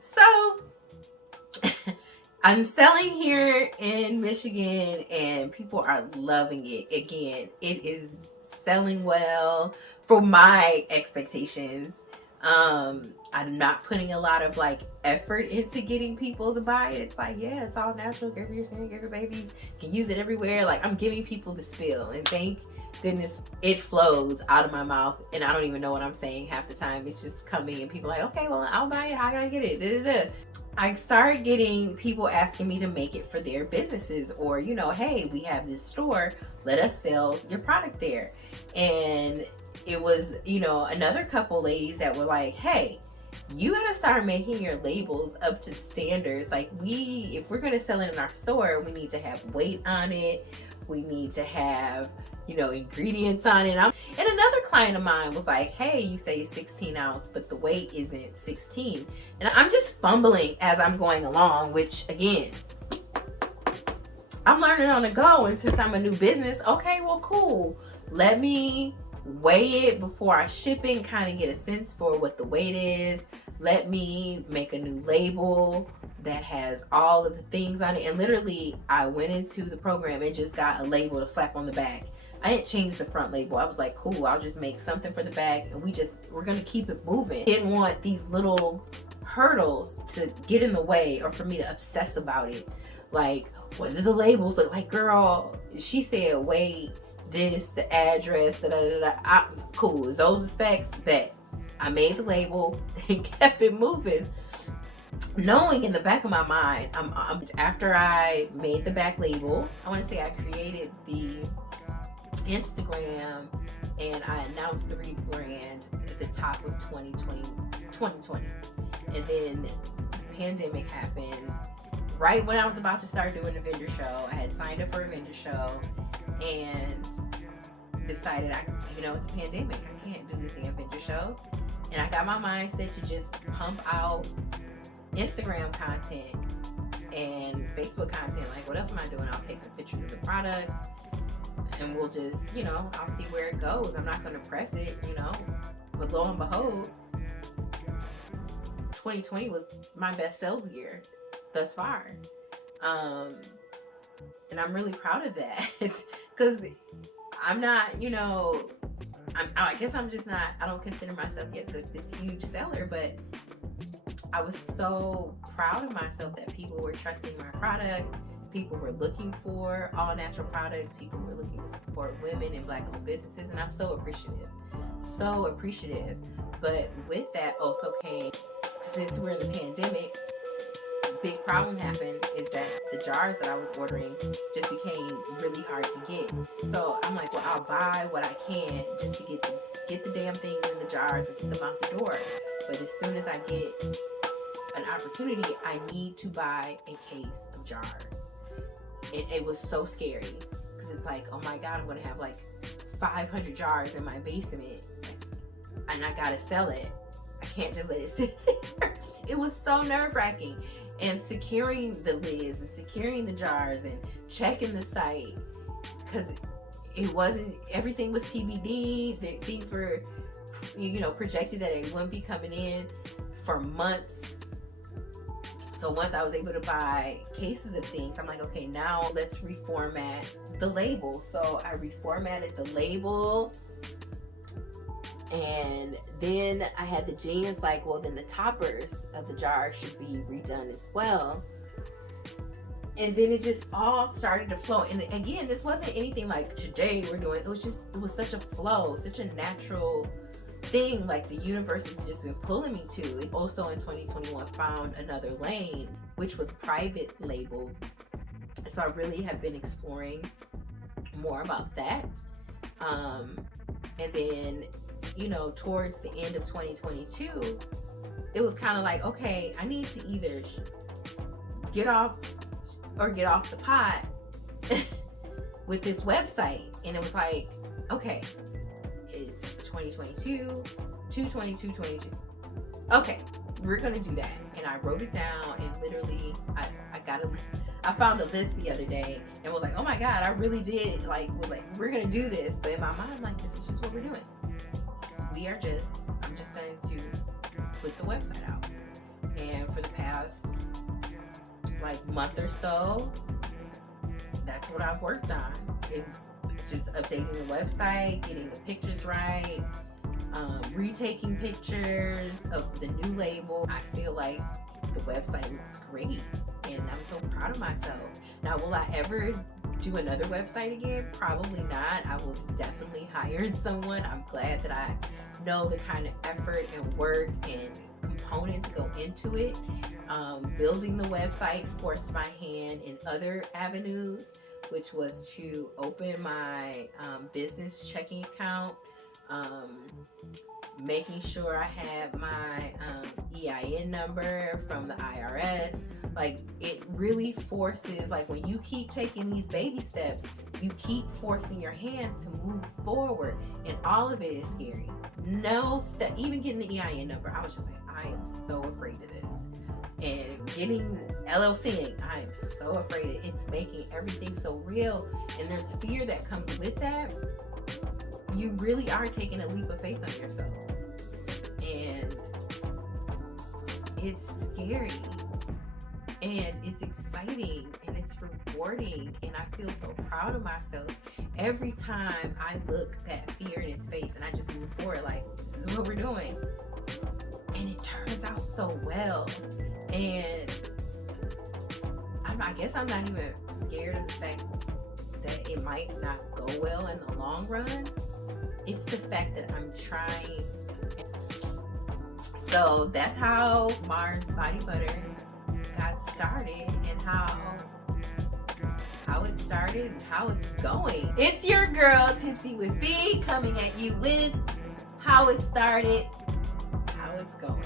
So I'm selling here in Michigan and people are loving it. Again, it is selling well for my expectations. I'm not putting a lot of like effort into getting people to buy it. It's like, yeah, it's all natural. Give your skin, give your babies. You can use it everywhere. Like, I'm giving people the spill, and thank goodness it flows out of my mouth and I don't even know what I'm saying half the time. It's just coming and people are like, okay, well, I'll buy it. How can I get it? Da, da, da. I started getting people asking me to make it for their businesses, or, you know, hey, we have this store, let us sell your product there. And it was, you know, another couple ladies that were like, hey, you gotta start making your labels up to standards. Like, if we're gonna sell it in our store, we need to have weight on it. We need to have, you know, ingredients on it. And another client of mine was like, hey, you say 16 ounce, but the weight isn't 16. And I'm just fumbling as I'm going along, which again, I'm learning on the go. And since I'm a new business, okay, well, cool. Let me weigh it before I ship it and kind of get a sense for what the weight is. Let me make a new label that has all of the things on it. And literally, I went into the program and just got a label to slap on the back. I didn't change the front label. I was like, cool, I'll just make something for the back and we're gonna keep it moving. I didn't want these little hurdles to get in the way or for me to obsess about it. Like, what do the labels look like? Girl, she said, wait, this, the address, cool, is those the specs? Bet. I made the label and kept it moving. Knowing in the back of my mind, after I made the back label, I want to say I created the Instagram and I announced the rebrand at the top of 2020. And then the pandemic happens. Right when I was about to start doing the vendor show, I had signed up for a vendor show and decided, it's a pandemic. I can't do this damn vendor show. And I got my mindset to just pump out Instagram content and Facebook content. Like, what else am I doing? I'll take some pictures of the product and we'll just, I'll see where it goes. I'm not going to press it, But lo and behold, 2020 was my best sales year thus far. And I'm really proud of that because I'm not, I guess I'm just not, I don't consider myself yet this huge seller, but I was so proud of myself that people were trusting my product. People were looking for all natural products. People were looking to support women and Black-owned businesses, and I'm so appreciative. So appreciative. But with that also came, since we're in the pandemic, big problem happened is that the jars that I was ordering just became really hard to get. So I'm like, well, I'll buy what I can just to get the damn things in the jars and get them out the door. But as soon as I get an opportunity, I need to buy a case of jars. It was so scary because it's like, oh my God, I'm gonna have like 500 jars in my basement and I gotta sell it. I can't just let it sit there. It was so nerve-wracking. And securing the lids and securing the jars and checking the site, because everything was TBD. Things were, projected that it wouldn't be coming in for months. So once I was able to buy cases of things, I'm like, okay, now let's reformat the label. So I reformatted the label. And then I had the genius like, well, then the toppers of the jar should be redone as well. And then it just all started to flow. And again, this wasn't anything like today we're doing. It was such a flow, such a natural thing. Like the universe has just been pulling me to. It also in 2021 found another lane, which was private label. So I really have been exploring more about that. And then, towards the end of 2022, it was kind of like, okay, I need to either get off the pot with this website. And it was like, okay, it's 2022, 2/22/22. Okay, we're going to do that. And I wrote it down and literally I found a list the other day and was like, oh my God, I really did was like, we're going to do this. But in my mind, I'm like, this is just what we're doing. I'm just going to put the website out. And for the past like month or so, that's what I've worked on, is just updating the website, getting the pictures right, retaking pictures of the new label. I feel like the website looks great and I'm so proud of myself. Now, will I ever do another website again? Probably not. I will definitely hire someone. I'm glad that I know the kind of effort and work and components go into it. Building the website forced my hand in other avenues, which was to open my business checking account, making sure I had my EIN number from the IRS. Like, it really forces, like, when you keep taking these baby steps, you keep forcing your hand to move forward, and all of it is scary. No step, even getting the EIN number, I was just like, I am so afraid of this. And getting LLCing, I am so afraid. It's making everything so real, and there's fear that comes with that. You really are taking a leap of faith on yourself, and it's scary, and it's exciting, and it's rewarding, and I feel so proud of myself every time I look that fear in its face and I just move forward like, this is what we're doing, and it turns out so well. And I guess I'm not even scared of the fact that it might not go well in the long run. It's the fact that I'm trying. So that's how M.A.R.S Bodybutter got started, and how it started and how it's going. It's your girl Tipsy with B, coming at you with how it started, how it's going.